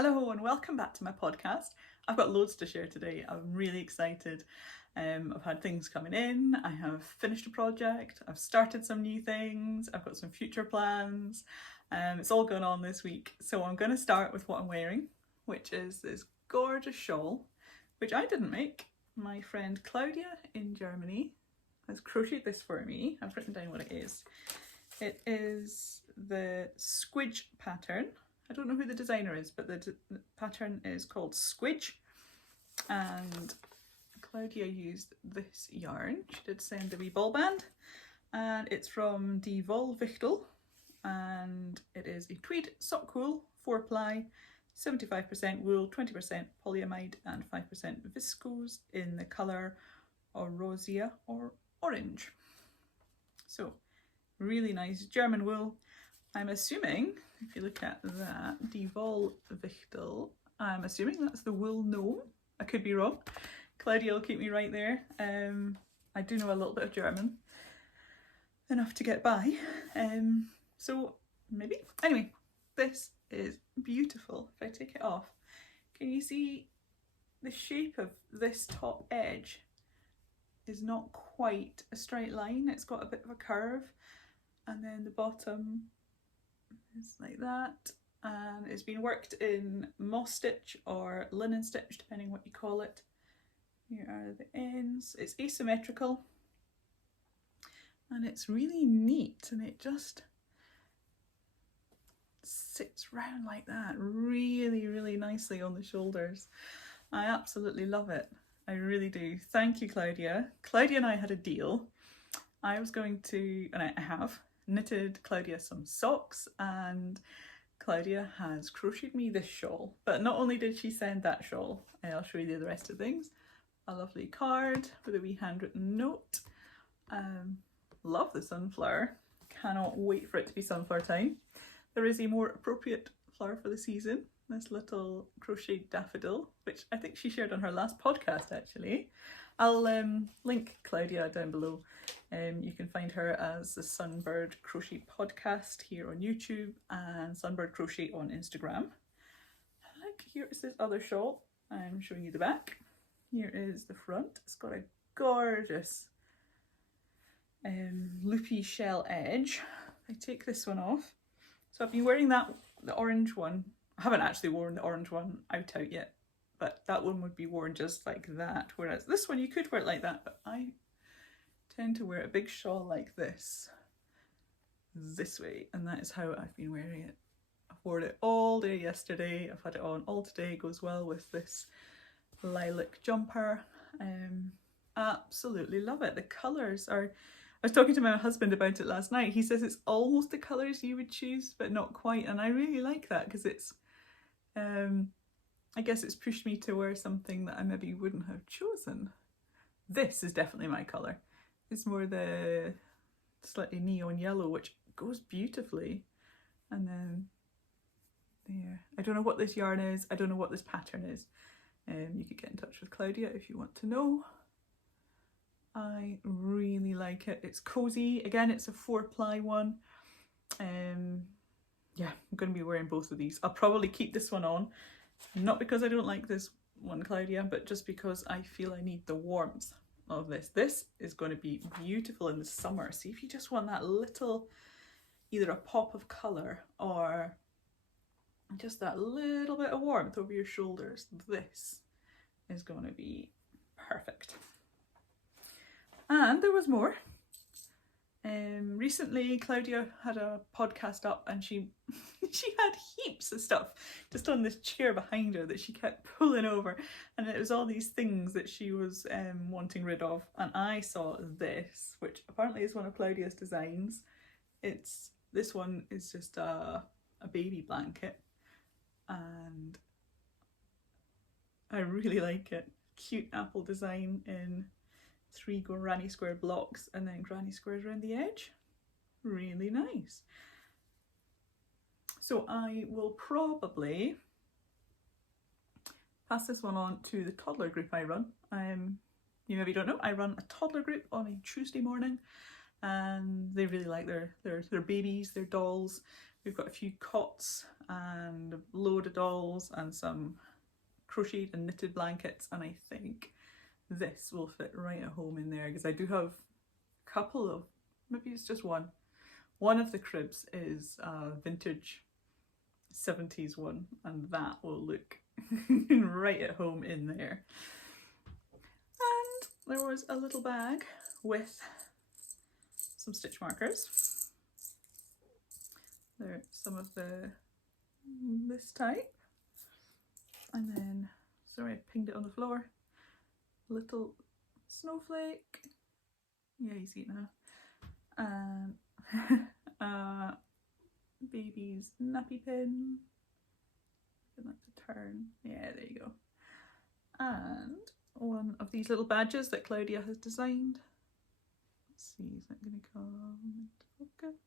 Hello and welcome back to my podcast. I've got loads to share today. I'm really excited. I've had things coming in, I have finished a project, I've started some new things, I've got some future plans. It's all going on this week. So I'm going to start with what I'm wearing, which is this gorgeous shawl, which I didn't make. My friend Claudia in Germany has crocheted this for me. I've written down what it is. It is the Squidge pattern. I don't know who the designer is, but the pattern is called Squidge, and Claudia used this yarn. She did send a wee ball band, and it's from Die Wollwichtel, and it is a tweed sock wool, 4-ply, 75% wool, 20% polyamide and 5% viscose in the colour Rosea or orange. So really nice German wool. I'm assuming, if you look at that, Die Wollwichtel, I'm assuming that's the wool gnome. I could be wrong. Claudia will keep me right there. I do know a little bit of German, enough to get by. So maybe. Anyway, this is beautiful. If I take it off, can you see the shape of this top edge is not quite a straight line. It's got a bit of a curve, and then the bottom is like that, and it's been worked in moss stitch or linen stitch, depending what you call it. Here are the ends. It's asymmetrical and it's really neat, and it just sits round like that really nicely on the shoulders. I absolutely love it. I really do. Thank you, Claudia. Claudia and I had a deal. I was going to, and I have, knitted Claudia some socks, and Claudia has crocheted me this shawl. But not only did she send that shawl, I'll show you the rest of things, a lovely card with a wee handwritten note. Love the sunflower. Cannot wait for it to be sunflower time. There is a more appropriate flower for the season, this little crocheted daffodil, which I think she shared on her last podcast actually. I'll link Claudia down below. You can find her as the Sunbird Crochet Podcast here on YouTube and Sunbird Crochet on Instagram. Like, here is this other shawl. I'm showing you the back. Here is the front. It's got a gorgeous loopy shell edge. I take this one off. So I've been wearing the orange one. I haven't actually worn the orange one out yet, but that one would be worn just like that, whereas this one you could wear it like that, but I tend to wear a big shawl like this way, and that is how I've been wearing it. I wore it all day yesterday, I've had it on all today. It goes well with this lilac jumper. Absolutely love it. The colours are, I was talking to my husband about it last night. He says it's almost the colours you would choose, but not quite, and I really like that because it's I guess it's pushed me to wear something that I maybe wouldn't have chosen. This is definitely my colour. It's more the slightly neon yellow, which goes beautifully. And then there. I don't know what this yarn is. I don't know what this pattern is. You could get in touch with Claudia if you want to know. I really like it. It's cozy. Again, it's a 4-ply one. Yeah, I'm going to be wearing both of these. I'll probably keep this one on. Not because I don't like this one, Claudia, but just because I feel I need the warmth of this. This is going to be beautiful in the summer. See if you just want that little, either a pop of colour or just that little bit of warmth over your shoulders. This is going to be perfect. And there was more. Recently Claudia had a podcast up, and she had heaps of stuff just on this chair behind her that she kept pulling over, and it was all these things that she was wanting rid of, and I saw this, which apparently is one of Claudia's designs. This one is just a baby blanket, and I really like it. Cute apple design in 3 granny square blocks and then granny squares around the edge. Really nice. So I will probably pass this one on to the toddler group I run. You maybe don't know, I run a toddler group on a Tuesday morning, and they really like their babies, their dolls. We've got a few cots and a load of dolls and some crocheted and knitted blankets, and I think this will fit right at home in there because I do have a couple of, maybe it's just one. One of the cribs is a vintage 70s one, and that will look right at home in there. And there was a little bag with some stitch markers. There are some of this type, and then, sorry, I pinged it on the floor. Little snowflake, yeah, you see it now, and baby's nappy pin. Get that to turn, yeah, there you go. And one of these little badges that Claudia has designed. Let's see, is that going to come into focus?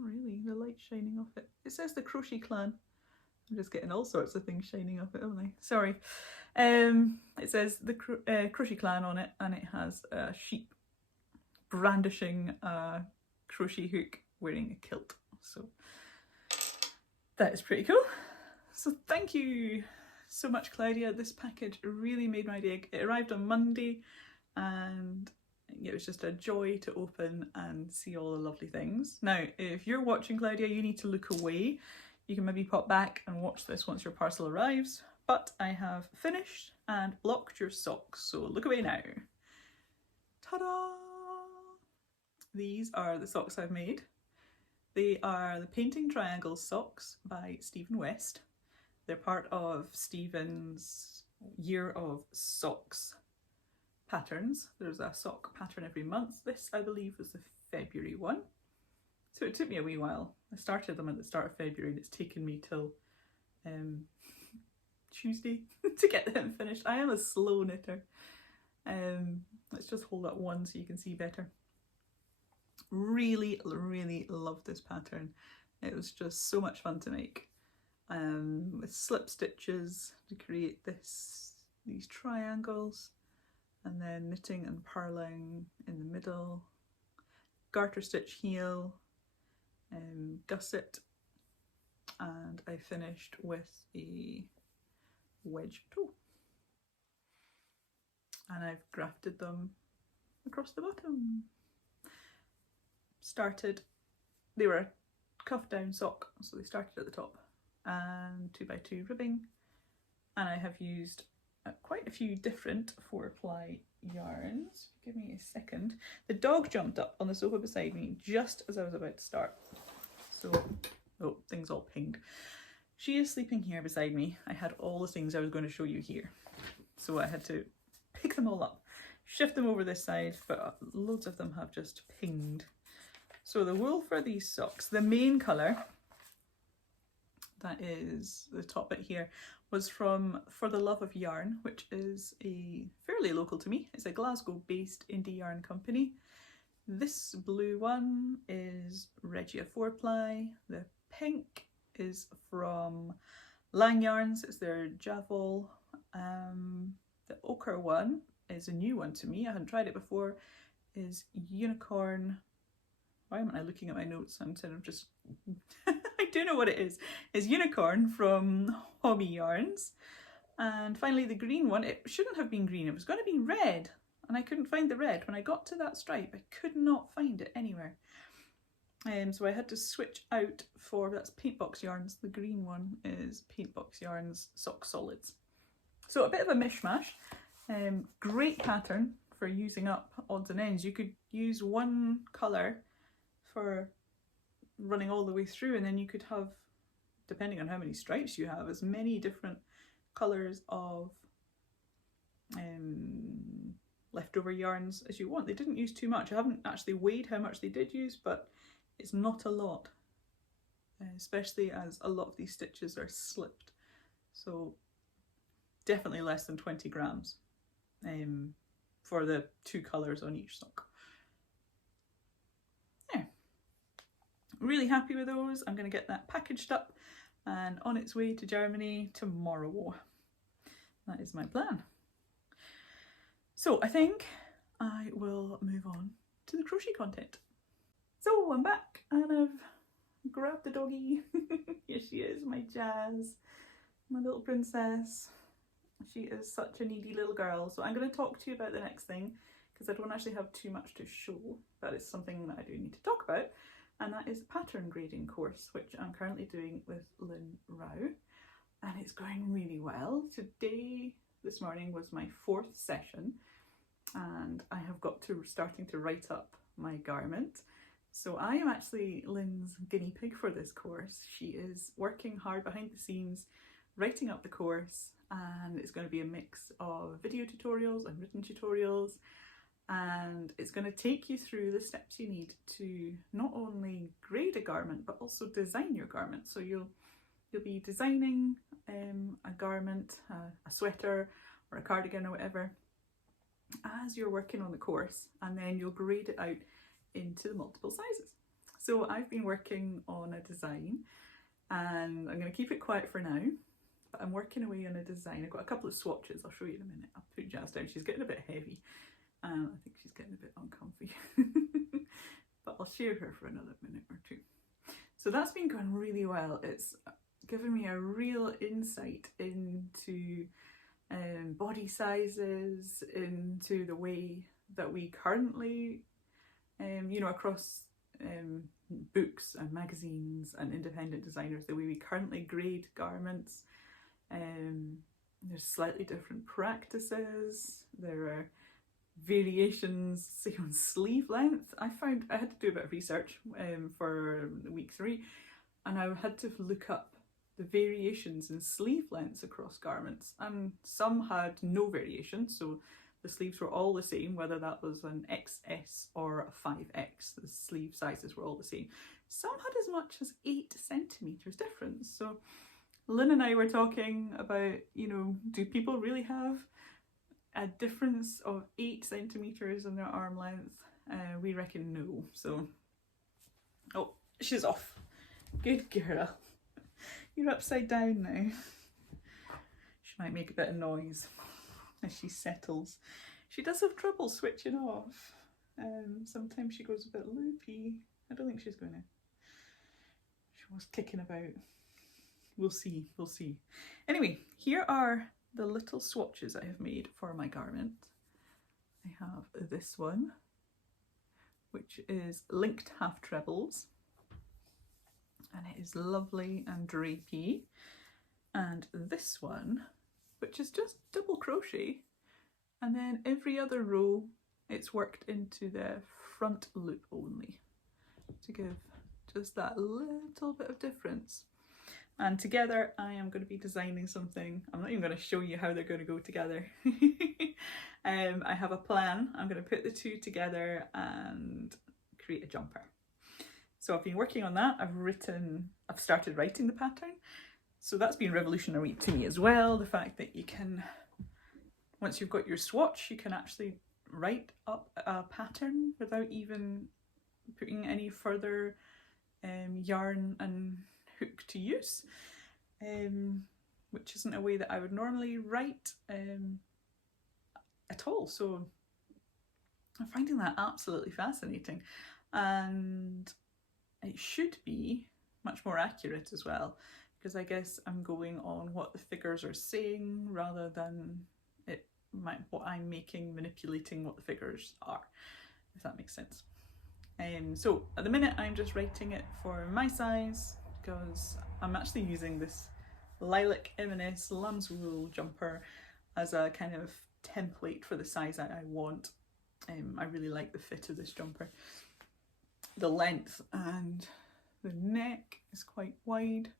Oh really, the light's shining off it. It says the Crochet Clan. I'm just getting all sorts of things shining off it, haven't I? Sorry. It says the Crochet Clan on it, and it has a sheep brandishing a crochet hook wearing a kilt. So that is pretty cool. So thank you so much, Claudia. This package really made my day. It arrived on Monday, and it was just a joy to open and see all the lovely things. Now, if you're watching, Claudia, you need to look away. You can maybe pop back and watch this once your parcel arrives, but I have finished and blocked your socks, so look away now. Ta-da! These are the socks I've made. They are the Painting Triangles socks by Stephen West. They're part of Stephen's Year of Socks patterns. There's a sock pattern every month. This, I believe, was the February one. So it took me a wee while. I started them at the start of February, and it's taken me till Tuesday to get them finished. I am a slow knitter. Let's just hold up one so you can see better. Really, really love this pattern. It was just so much fun to make. With slip stitches to create these triangles, and then knitting and purling in the middle, garter stitch heel, gusset, and I finished with a wedge toe, and I've grafted them across the bottom. They were a cuff down sock, so they started at the top, and 2x2 ribbing, and I have used quite a few different 4-ply yarns. Give me a second. The dog jumped up on the sofa beside me just as I was about to start. So, oh, things all pinged. She is sleeping here beside me. I had all the things I was going to show you here. So I had to pick them all up, shift them over this side, but loads of them have just pinged. So the wool for these socks, the main colour, that is the top bit here, was from For the Love of Yarn, which is a fairly local to me. It's a Glasgow-based indie yarn company. This blue one is Regia 4-ply. The pink is from Lang Yarns. It's their Javol. The ochre one is a new one to me. I hadn't tried it before. Is Unicorn. Why am I looking at my notes instead of just... I do know what it is. It's Unicorn from Hobbii Yarns. And finally the green one, it shouldn't have been green, it was going to be red, and I couldn't find the red. When I got to that stripe, I could not find it anywhere. So I had to switch out for, that's Paintbox Yarns, the green one is Paintbox Yarns Sock Solids. So a bit of a mishmash. Great pattern for using up odds and ends. You could use one colour for running all the way through, and then you could have, depending on how many stripes you have, as many different colours of leftover yarns as you want. They didn't use too much. I haven't actually weighed how much they did use, but it's not a lot, especially as a lot of these stitches are slipped. So definitely less than 20 grams for the 2 colours on each sock. Yeah, really happy with those. I'm going to get that packaged up and on its way to Germany tomorrow. That is my plan. So I think I will move on to the crochet content. So I'm back and I've grabbed the doggie. Here she is, my Jazz, my little princess. She is such a needy little girl. So I'm going to talk to you about the next thing because I don't actually have too much to show, but it's something that I do need to talk about, and that is the pattern grading course, which I'm currently doing with Lynn Rao, and it's going really well. This morning was my 4th session, and I have got to starting to write up my garment. So I am actually Lynn's guinea pig for this course. She is working hard behind the scenes, writing up the course, and it's going to be a mix of video tutorials and written tutorials, and it's going to take you through the steps you need to not only grade a garment but also design your garment. So you'll be designing a garment, a sweater or a cardigan or whatever, as you're working on the course, and then you'll grade it out into the multiple sizes. So I've been working on a design, and I'm going to keep it quiet for now, but I'm working away on a design. I've got a couple of swatches, I'll show you in a minute. I'll put Jazz down, she's getting a bit heavy. I think she's getting a bit uncomfy, but I'll share her for another minute or two. So that's been going really well. It's given me a real insight into body sizes, into the way that we currently, across books and magazines and independent designers, the way we currently grade garments. There's slightly different practices. There are variations, say, on sleeve length. I had to do a bit of research for week 3, and I had to look up the variations in sleeve lengths across garments, and some had no variation, so the sleeves were all the same, whether that was an XS or a 5X. The sleeve sizes were all the same. Some had as much as 8 centimetres difference. So Lynn and I were talking about, do people really have a difference of 8 centimetres in their arm length? We reckon no. So, oh, she's off. Good girl. You're upside down now. She might make a bit of noise as she settles. She does have trouble switching off. Sometimes she goes a bit loopy. I don't think she's going to. She was kicking about. We'll see, we'll see. Anyway, here are the little swatches I have made for my garment. I have this one, which is linked half trebles, and it is lovely and drapey. And this one, which is just double crochet, and then every other row it's worked into the front loop only to give just that little bit of difference. And together I am going to be designing something. I'm not even going to show you how they're going to go together. I have a plan. I'm going to put the two together and create a jumper. So I've been working on that. I've started writing the pattern. So that's been revolutionary to me as well. The fact that you can, once you've got your swatch, you can actually write up a pattern without even putting any further yarn and hook to use, which isn't a way that I would normally write at all. So I'm finding that absolutely fascinating, and it should be much more accurate as well, because I guess I'm going on what the figures are saying rather than what I'm making, manipulating what the figures are, if that makes sense. So at the minute I'm just writing it for my size, because I'm actually using this lilac M&S lamb's wool jumper as a kind of template for the size that I want. I really like the fit of this jumper. The length and the neck is quite wide.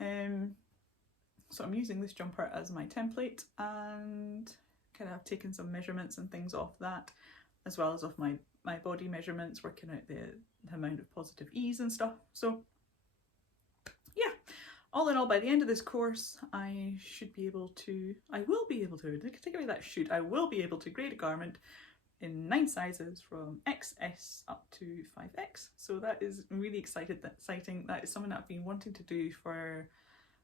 So I'm using this jumper as my template, and kind of I've taken some measurements and things off that, as well as off my body measurements, working out the amount of positive ease and stuff. So yeah, all in all, by the end of this course, I will be able to grade a garment in 9 sizes from XS up to 5X. So that is really exciting. That is something that I've been wanting to do for,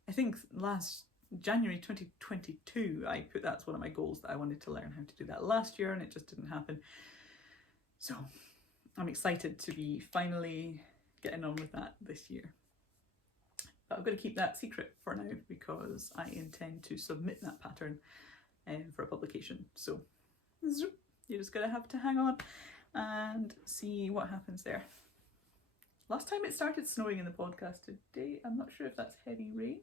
I think, last January 2022. That's one of my goals, that I wanted to learn how to do that last year, and it just didn't happen. So I'm excited to be finally getting on with that this year. But I'm going to keep that secret for now because I intend to submit that pattern for a publication. So you're just going to have to hang on and see what happens there. Last time it started snowing in the podcast. Today, I'm not sure if that's heavy rain.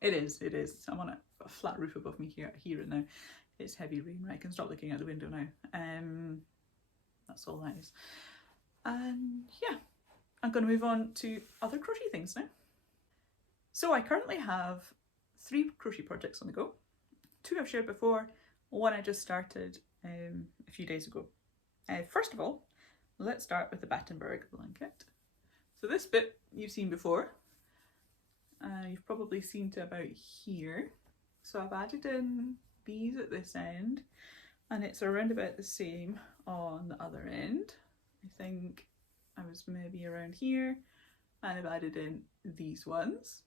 It is. I'm on a flat roof above me here. I hear it now. It's heavy rain. Right, I can stop looking out the window now. That's all that is. And yeah, I'm going to move on to other crochet things now. So I currently have 3 crochet projects on the go. 2 I've shared before, 1 I just started a few days ago. First of all, let's start with the Battenberg blanket. So this bit you've seen before. You've probably seen to about here. So I've added in these at this end, and it's around about the same on the other end. I think I was maybe around here, and I've added in these ones.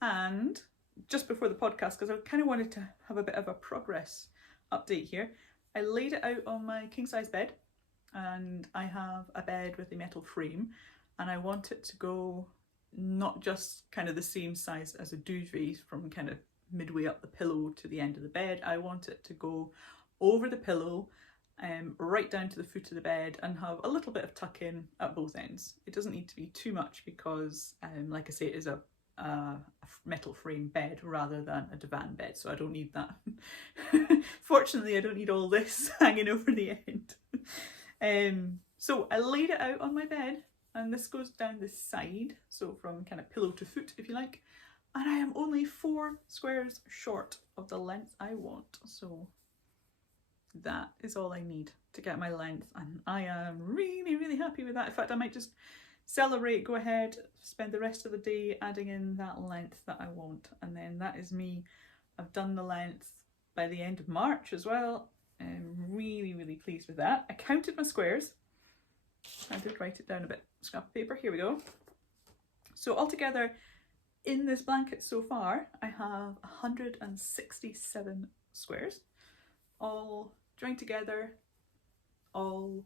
And just before the podcast, because I kind of wanted to have a bit of a progress update here, I laid it out on my king size bed, and I have a bed with a metal frame, and I want it to go not just kind of the same size as a duvet from kind of midway up the pillow to the end of the bed. I want it to go over the pillow, right down to the foot of the bed, and have a little bit of tuck in at both ends. It doesn't need to be too much because, like I say, it is a metal frame bed rather than a divan bed, so I don't need that. Fortunately, I don't need all this hanging over the end. So I laid it out on my bed, and this goes down the side, so from kind of pillow to foot if you like, and I am only 4 squares short of the length I want, so that is all I need to get my length, and I am really happy with that. In fact, I might just celebrate, go ahead, spend the rest of the day adding in that length that I want, and then that is me. I've done the length by the end of March as well. I'm really pleased with that. I counted my squares. I did write it down a bit. Scrap of paper, here we go. So altogether in this blanket so far I have 167 squares, all joined together, all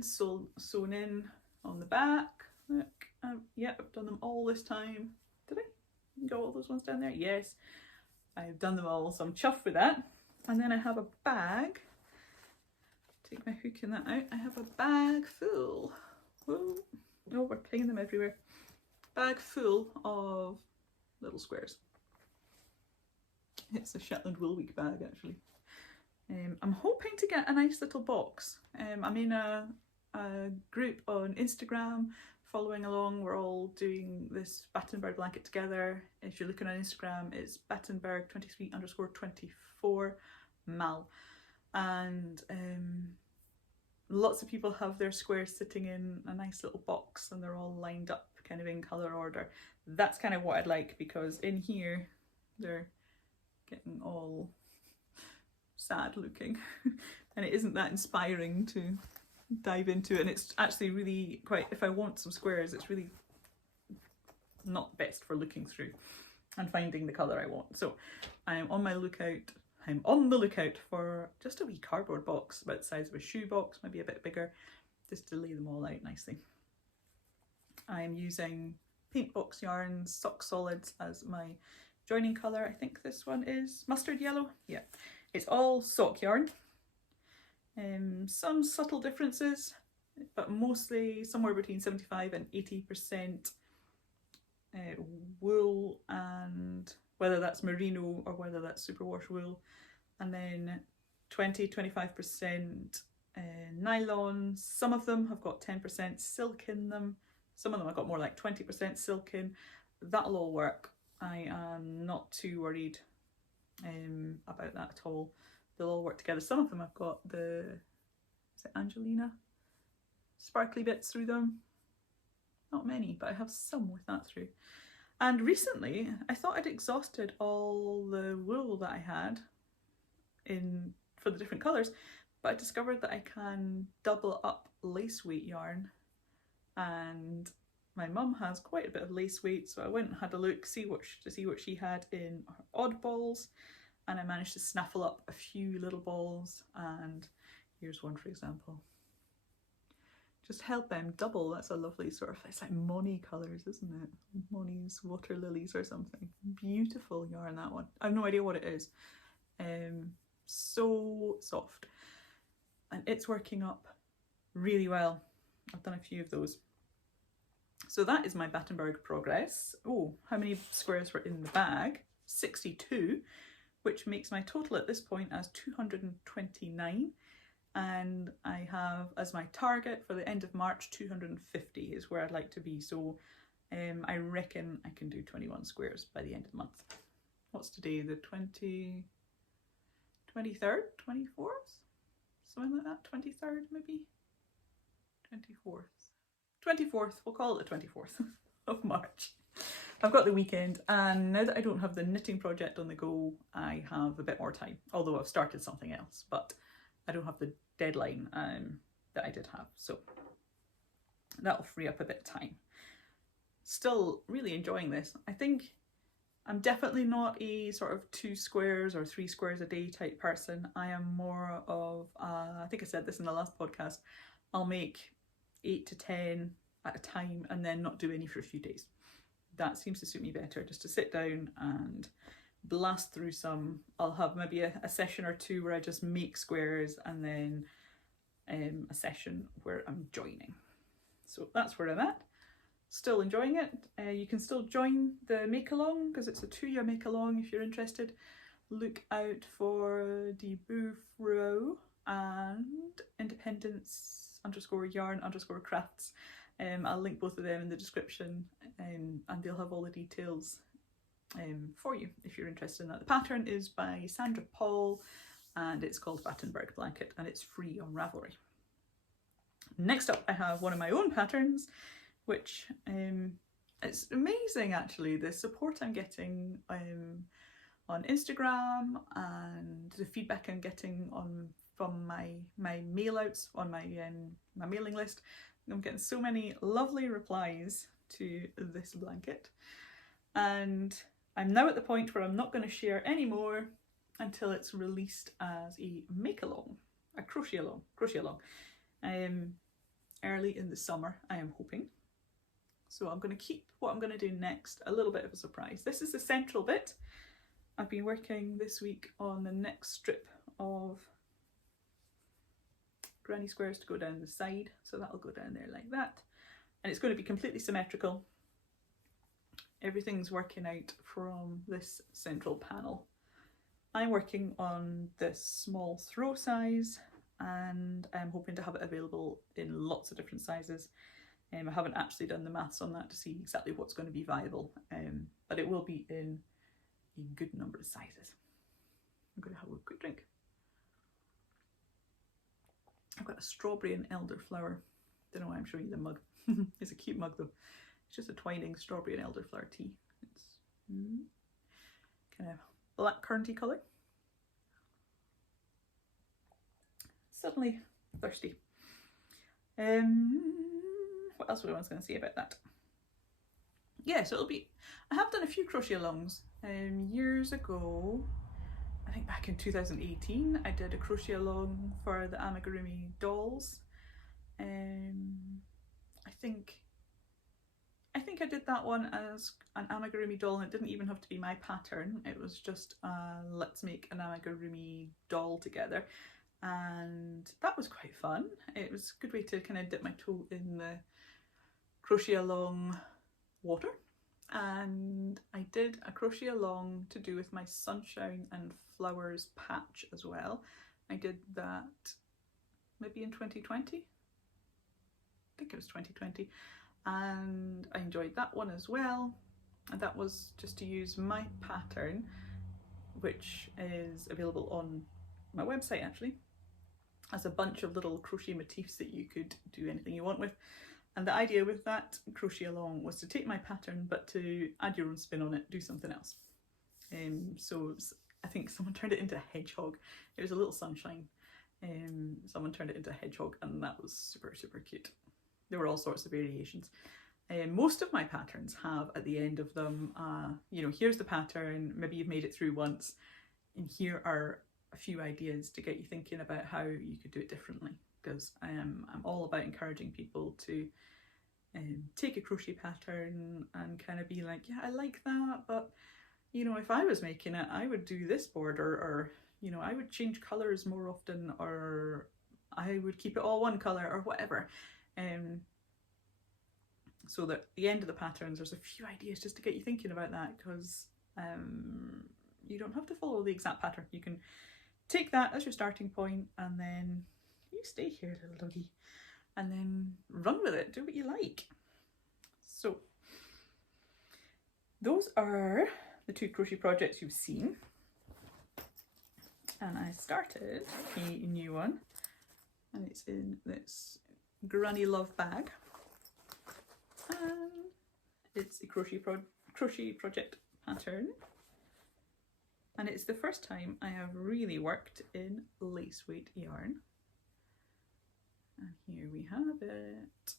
sewn in on the back. Look, yeah, I've done them all this time. Did I go all those ones down there? Yes, I've done them all, so I'm chuffed with that. And then I have a bag. Take my hook in that out. I have a bag full. Whoa. Oh, we're putting them everywhere. Bag full of little squares. It's a Shetland Wool Week bag actually. I'm hoping to get a nice little box. I'm in a group on Instagram following along. We're all doing this Battenberg blanket together. If you're looking on Instagram, it's Battenberg23_24 mal. And lots of people have their squares sitting in a nice little box, and they're all lined up kind of in colour order. That's kind of what I'd like, because in here they're getting all sad looking and it isn't that inspiring to dive into it, and it's actually really quite, if I want some squares, it's really not best for looking through and finding the colour I want. So I'm on the lookout for just a wee cardboard box about the size of a shoe box, maybe a bit bigger, just to lay them all out nicely. I'm using paint box yarns, Sock Solids as my joining colour. I think this one is mustard yellow. Yeah, it's all sock yarn. Some subtle differences, but mostly somewhere between 75 and 80% wool, and whether that's merino or whether that's superwash wool, and then 20-25% nylon. Some of them have got 10% silk in them, some of them have got more like 20% silk in. That'll all work. I am not too worried about that at all. They'll all work together. Some of them have got the, is it Angelina? Sparkly bits through them. Not many, but I have some with that through. And recently I thought I'd exhausted all the wool that I had for the different colours, but I discovered that I can double up lace weight yarn, and my mum has quite a bit of lace weight, so I went and had a look to see what she had in her oddballs, and I managed to snaffle up a few little balls, and here's one for example. just help them double. That's a lovely sort of, it's like Moni colours, isn't it? Moni's water lilies or something. Beautiful yarn, that one. I have no idea what it is. So soft. And it's working up really well. I've done a few of those. So that is my Battenberg progress. Oh, how many squares were in the bag? 62, which makes my total at this point as 229. And I have as my target for the end of March 250 is where I'd like to be. So I reckon I can do 21 squares by the end of the month. What's today? The 23rd? 24th? Something like that? 23rd maybe? 24th. 24th, we'll call it the 24th of March. I've got the weekend, and now that I don't have the knitting project on the go, I have a bit more time. Although I've started something else, but I don't have the deadline that I did have, so that'll free up a bit of time. Still really enjoying this. I think I'm definitely not a sort of 2 squares or 3 squares a day type person. I am more of, I think I said this in the last podcast, I'll make 8 to 10 at a time and then not do any for a few days. That seems to suit me better, just to sit down and blast through some. I'll have maybe a session or two where I just make squares, and then a session where I'm joining. So that's where I'm at. Still enjoying it. You can still join the make along because it's a 2-year make along if you're interested. Look out for the Boufro and Independence_yarn_crafts. I'll link both of them in the description, and they'll have all the details for you if you're interested in that. The pattern is by Sandra Paul and it's called Battenberg Blanket, and it's free on Ravelry. Next up I have one of my own patterns, which it's amazing actually, the support I'm getting on Instagram and the feedback I'm getting from my mail outs on my mailing list. I'm getting so many lovely replies to this blanket, and I'm now at the point where I'm not going to share any more until it's released as a make along, a crochet along, early in the summer, I am hoping. So I'm going to keep what I'm going to do next a little bit of a surprise. This is the central bit. I've been working this week on the next strip of granny squares to go down the side, so that'll go down there like that, and it's going to be completely symmetrical. Everything's working out from this central panel. I'm working on this small throw size, and I'm hoping to have it available in lots of different sizes. I haven't actually done the maths on that to see exactly what's going to be viable, but it will be in a good number of sizes. I'm going to have a quick drink. I've got a strawberry and elderflower. Don't know why I'm showing you the mug. It's a cute mug though. It's just a twining strawberry and elderflower tea. It's kind of black curranty colour. Suddenly thirsty. What else was I going to say about that? Yeah, so it'll be, I have done a few crochet alongs years ago. I think back in 2018 I did a crochet along for the amigurumi dolls. I think I did that one as an amigurumi doll, and it didn't even have to be my pattern. It was just let's make an amigurumi doll together, and that was quite fun. It was a good way to kind of dip my toe in the crochet along water. And I did a crochet along to do with my sunshine and flowers patch as well. I did that maybe in 2020. I think it was 2020, and I enjoyed that one as well. And that was just to use my pattern, which is available on my website actually, as a bunch of little crochet motifs that you could do anything you want with. And the idea with that crochet along was to take my pattern, but to add your own spin on it, do something else. So I think someone turned it into a hedgehog. It was a little sunshine. Someone turned it into a hedgehog, and that was super, super cute. There were all sorts of variations. Most of my patterns have at the end of them, you know, here's the pattern, maybe you've made it through once, and here are a few ideas to get you thinking about how you could do it differently. because I'm all about encouraging people to take a crochet pattern and kind of be like, yeah, I like that, but you know, if I was making it, I would do this border, or you know, I would change colours more often, or I would keep it all one colour, or whatever. So that at the end of the patterns there's a few ideas just to get you thinking about that, because you don't have to follow the exact pattern. You can take that as your starting point, and then you stay here, little doggy, and then run with it, do what you like. So those are the 2 crochet projects you've seen, and I started a new one, and it's in this Granny Love bag, and it's a crochet project pattern, and it's the first time I have really worked in lace weight yarn. And here we have it.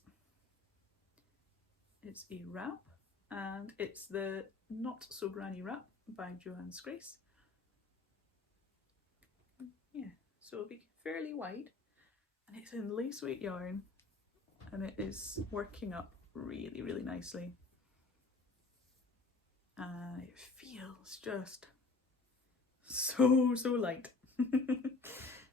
It's a wrap, and it's the Not So Granny wrap by Joanne Scrace. Yeah, so it'll be fairly wide, and it's in lace weight yarn, and it is working up really, really nicely. And it feels just so light.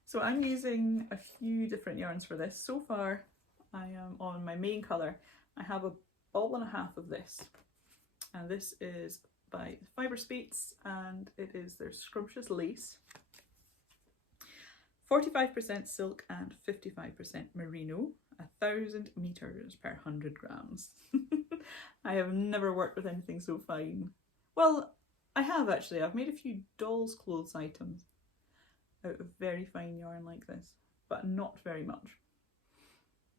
So I'm using a few different yarns for this. So far I am on my main colour. I have a ball and a half of this, and this is by Fiberspates, and it is their Scrumptious Lace. 45% silk and 55% merino, 1,000 meters per 100 grams. I have never worked with anything so fine. Well, I have actually. I've made a few dolls' clothes items out of very fine yarn like this, but not very much.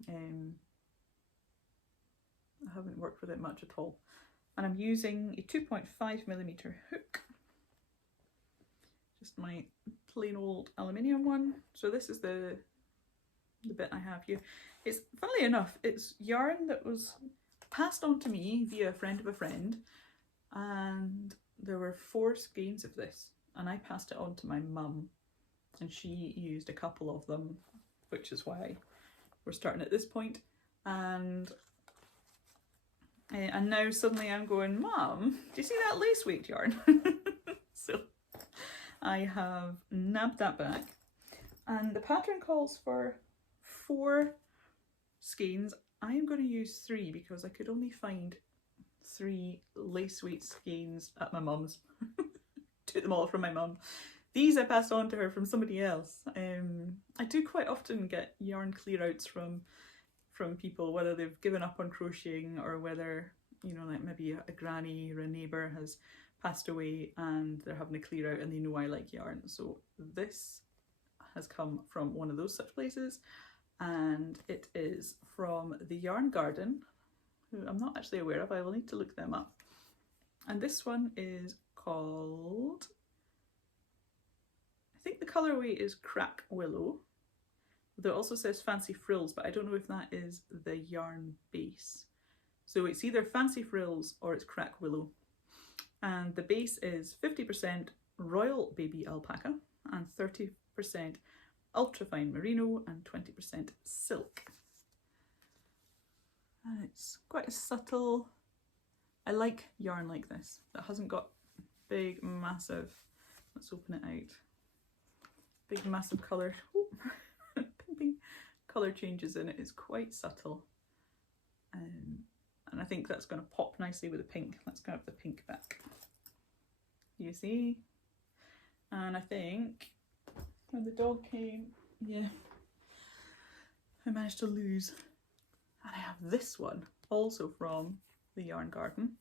I haven't worked with it much at all. And I'm using a 2.5mm hook, just my plain old aluminium one. So this is the bit I have here. It's, funnily enough, it's yarn that was passed on to me via a friend of a friend, and there were 4 skeins of this, and I passed it on to my mum, and she used a couple of them, which is why we're starting at this point. And now suddenly I'm going, Mum, do you see that lace weight yarn? So I have nabbed that back, and the pattern calls for 4 skeins. I am going to use 3 because I could only find 3 lace weight skeins at my mum's. Took them all from my mum. These I passed on to her from somebody else. I do quite often get yarn clear outs from people, whether they've given up on crocheting, or whether, you know, like maybe a granny or a neighbour has passed away and they're having a clear out and they know I like yarn. So this has come from one of those such places, and it is from the Yarn Garden, who I'm not actually aware of. I will need to look them up. And this one is called, I think the colourway is Crack Willow. There also says Fancy Frills, but I don't know if that is the yarn base. So it's either Fancy Frills or it's Crack Willow. And the base is 50% Royal Baby Alpaca and 30% Ultra Fine Merino and 20% silk. And it's quite a subtle, I like yarn like this that hasn't got big massive, let's open it out, big massive colour, pimping colour changes in it. Is quite subtle, and I think that's going to pop nicely with the pink. Let's grab the pink back, you see. And I think when the dog came, yeah, I managed to lose. And I have this one also from the Yarn Garden.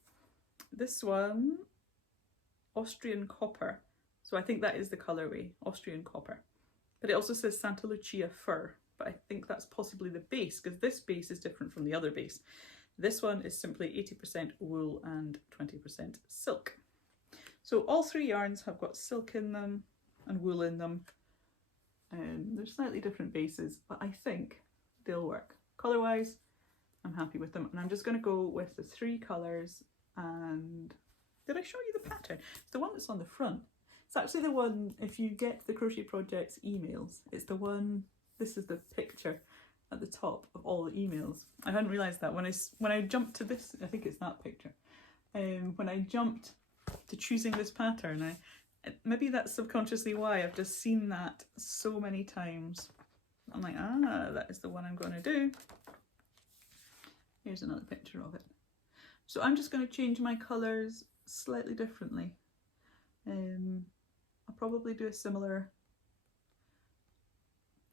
This one, Austrian Copper. So I think that is the colourway, Austrian Copper. But it also says Santa Lucia Fur, but I think that's possibly the base, because this base is different from the other base. This one is simply 80% wool and 20% silk. So all 3 yarns have got silk in them and wool in them. They're slightly different bases, but I think they'll work. Colour-wise, I'm happy with them, and I'm just going to go with the 3 colours. And did I show you the pattern? It's the one that's on the front. It's actually the one, if you get the Crochet Project's emails, it's the one, this is the picture at the top of all the emails. I hadn't realised that when I jumped to this, I think it's that picture. When I jumped to choosing this pattern, maybe that's subconsciously why I've just seen that so many times. I'm like, ah, that is the one I'm going to do. Here's another picture of it. So I'm just going to change my colours slightly differently. I'll probably do a similar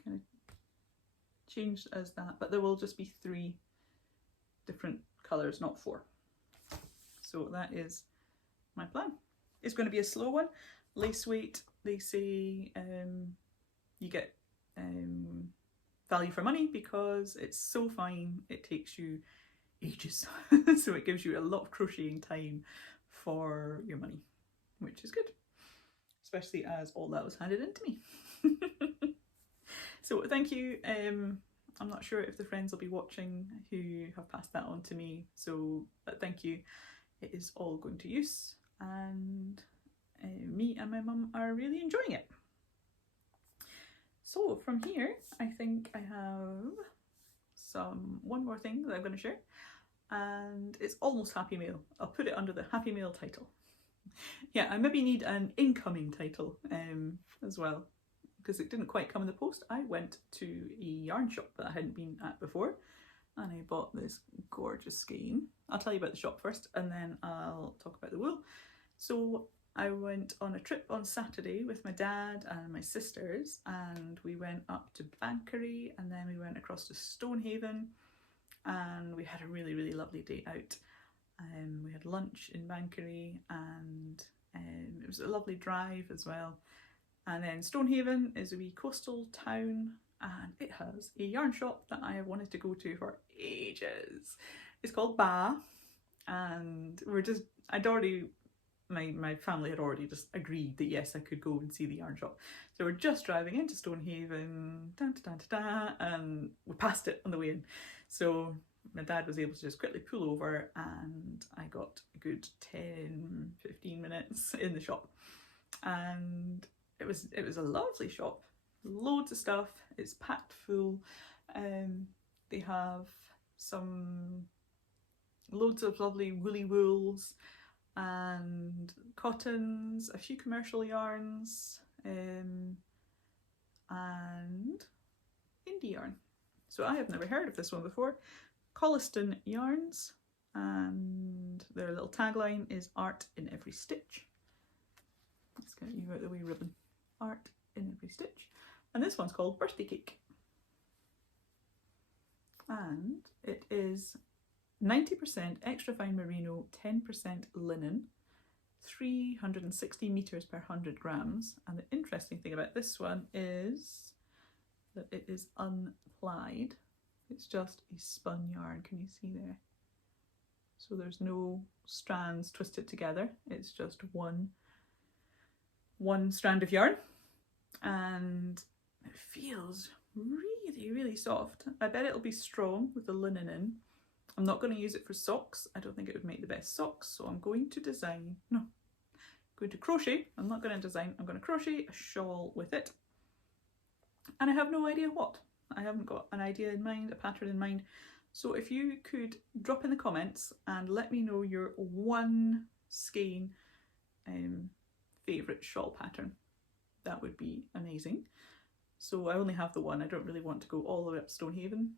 kind of change as that, but there will just be 3 different colours, not 4. So that is my plan. It's going to be a slow one. Lace weight, they say you get value for money because it's so fine, it takes you ages. So it gives you a lot of crocheting time for your money, which is good, especially as all that was handed in to me. So thank you. I'm not sure if the friends will be watching who have passed that on to me, so but thank you. It is all going to use, and me and my mum are really enjoying it. So from here, I think I have one more thing that I'm going to share, and it's almost Happy Mail. I'll put it under the Happy Mail title. Yeah, I maybe need an incoming title as well, because it didn't quite come in the post. I went to a yarn shop that I hadn't been at before, and I bought this gorgeous skein. I'll tell you about the shop first, and then I'll talk about the wool. So I went on a trip on Saturday with my dad and my sisters, and we went up to Banchory, and then we went across to Stonehaven, and we had a really, really lovely day out. We had lunch in Banchory, and it was a lovely drive as well. And then Stonehaven is a wee coastal town, and it has a yarn shop that I have wanted to go to for ages. It's called Ba, and my family had already just agreed that yes, I could go and see the yarn shop. So we're just driving into Stonehaven, and we passed it on the way in. So my dad was able to just quickly pull over, and I got a good 10-15 minutes in the shop. And it was a lovely shop, loads of stuff, it's packed full. They have loads of lovely woolly wools and cottons, a few commercial yarns, and indie yarn. So I have never heard of this one before. Colliston Yarns, and their little tagline is art in every stitch. Let's get you out the wee ribbon. Art in every stitch. And this one's called Birthday Cake. And it is 90% extra fine merino, 10% linen, 360 meters per 100 grams. And the interesting thing about this one is that it is unplied. It's just a spun yarn, can you see there? So there's no strands twisted together, it's just one strand of yarn, and it feels really, really soft. I bet it'll be strong with the linen in. I'm not going to use it for socks. I don't think it would make the best socks, so I'm going to crochet. I'm not going to design, I'm going to crochet a shawl with it. And I have no idea what. I haven't got an idea in mind, a pattern in mind. So if you could drop in the comments and let me know your one skein favourite shawl pattern, that would be amazing. So I only have the one. I don't really want to go all the way up to Stonehaven,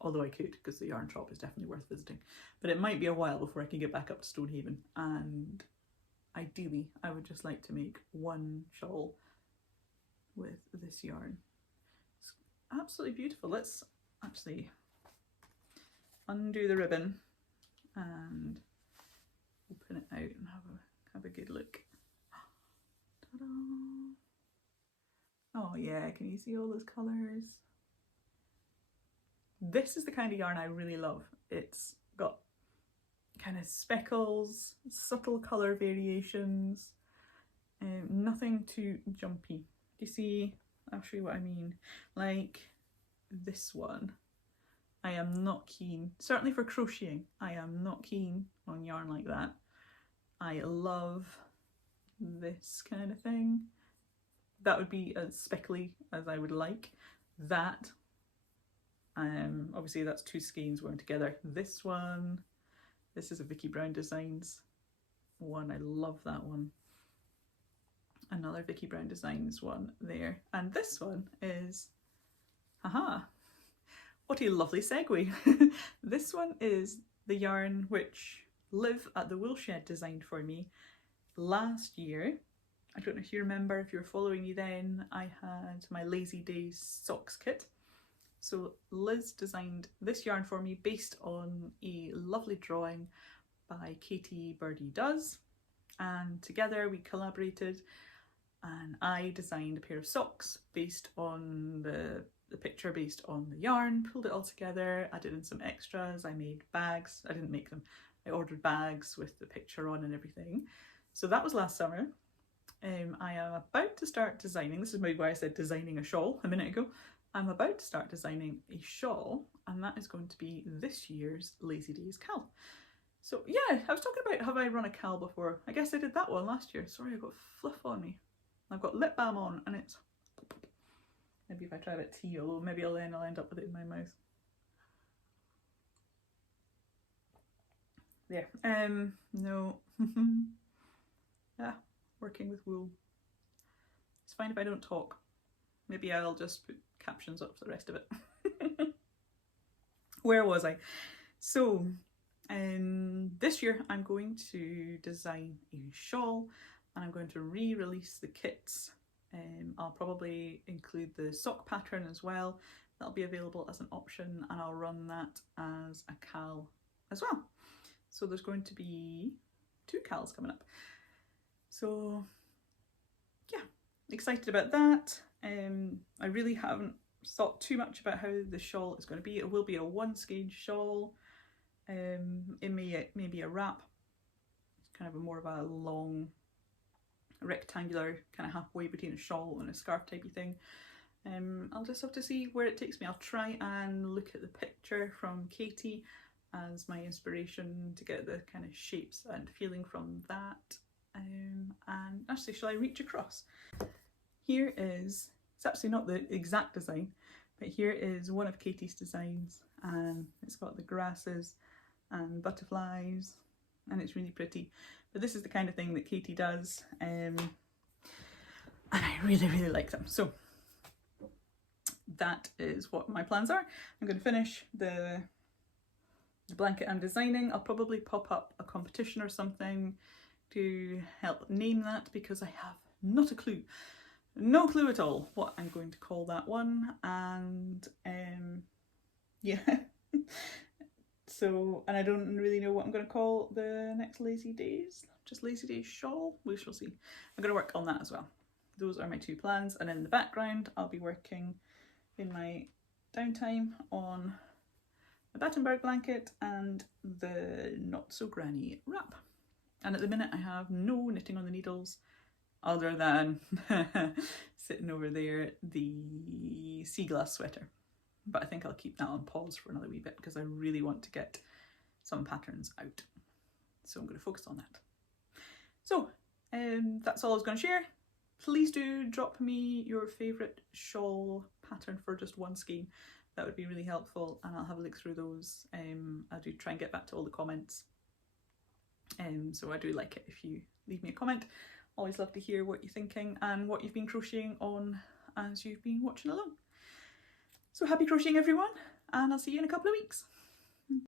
although I could, because the yarn shop is definitely worth visiting. But it might be a while before I can get back up to Stonehaven, and ideally I would just like to make one shawl with this yarn. It's absolutely beautiful. Let's actually undo the ribbon and open it out and have a good look. Ta-da! Oh yeah, can you see all those colours? This is the kind of yarn I really love. It's got kind of speckles, subtle colour variations, nothing too jumpy. Do you see? I'll show you what I mean. Like this one, I am not keen, certainly for crocheting, I am not keen on yarn like that. I love this kind of thing. That would be as speckly as I would like. that. Obviously that's 2 skeins woven together. This is a Vicky Brown Designs one. I love that one. Another Vicky Brown Designs one there. And this one is, haha, what a lovely segue. This one is the yarn which Liv at the Wool Shed designed for me last year. I don't know if you remember, if you were following me then, I had my Lazy Days socks kit. So Liz designed this yarn for me based on a lovely drawing by Katie Birdie Does, and together we collaborated and I designed a pair of socks based on the picture, based on the yarn, pulled it all together, added in some extras, I made bags. I didn't make them, I ordered bags with the picture on and everything. So that was last summer. I am about to start designing, this is maybe why I said designing a shawl a minute ago. I'm about to start designing a shawl, and that is going to be this year's Lazy Days Cal. So yeah, I was talking about have I run a Cal before. I guess I did that one last year. Sorry, I've got fluff on me. I've got lip balm on and it's... Maybe if I try a bit tea, although maybe I'll end up with it in my mouth. There. No. Yeah, working with wool. It's fine if I don't talk. Maybe I'll just put captions up for the rest of it. Where was I? So, this year I'm going to design a shawl and I'm going to re-release the kits. I'll probably include the sock pattern as well. That'll be available as an option, and I'll run that as a cal as well. So there's going to be 2 cals coming up. So yeah, excited about that. I really haven't thought too much about how the shawl is going to be. It will be a 1 skein shawl. It may be a wrap. It's kind of more of a long rectangular, kind of halfway between a shawl and a scarf type of thing. I'll just have to see where it takes me. I'll try and look at the picture from Katie as my inspiration to get the kind of shapes and feeling from that. And actually, shall I reach across? Here is, it's actually not the exact design, but here is one of Katie's designs, and it's got the grasses and butterflies, and it's really pretty. But this is the kind of thing that Katie does, and I really like them. So that is what my plans are. I'm going to finish the blanket I'm designing. I'll probably pop up a competition or something to help name that, because I have not a clue. No clue at all what I'm going to call that one. And yeah. So, and I don't really know what I'm going to call the next Lazy Days. Just Lazy Days shawl? We shall see. I'm going to work on that as well. Those are my 2 plans. And in the background, I'll be working in my downtime on the Battenberg blanket and the Not So Granny wrap. And at the minute I have no knitting on the needles other than sitting over there, the sea glass sweater. But I think I'll keep that on pause for another wee bit because I really want to get some patterns out. So I'm going to focus on that. So that's all I was going to share. Please do drop me your favourite shawl pattern for just 1 skein. That would be really helpful, and I'll have a look through those. I do try and get back to all the comments. So I do like it if you leave me a comment. Always love to hear what you're thinking and what you've been crocheting on as you've been watching along. So happy crocheting everyone, and I'll see you in a couple of weeks.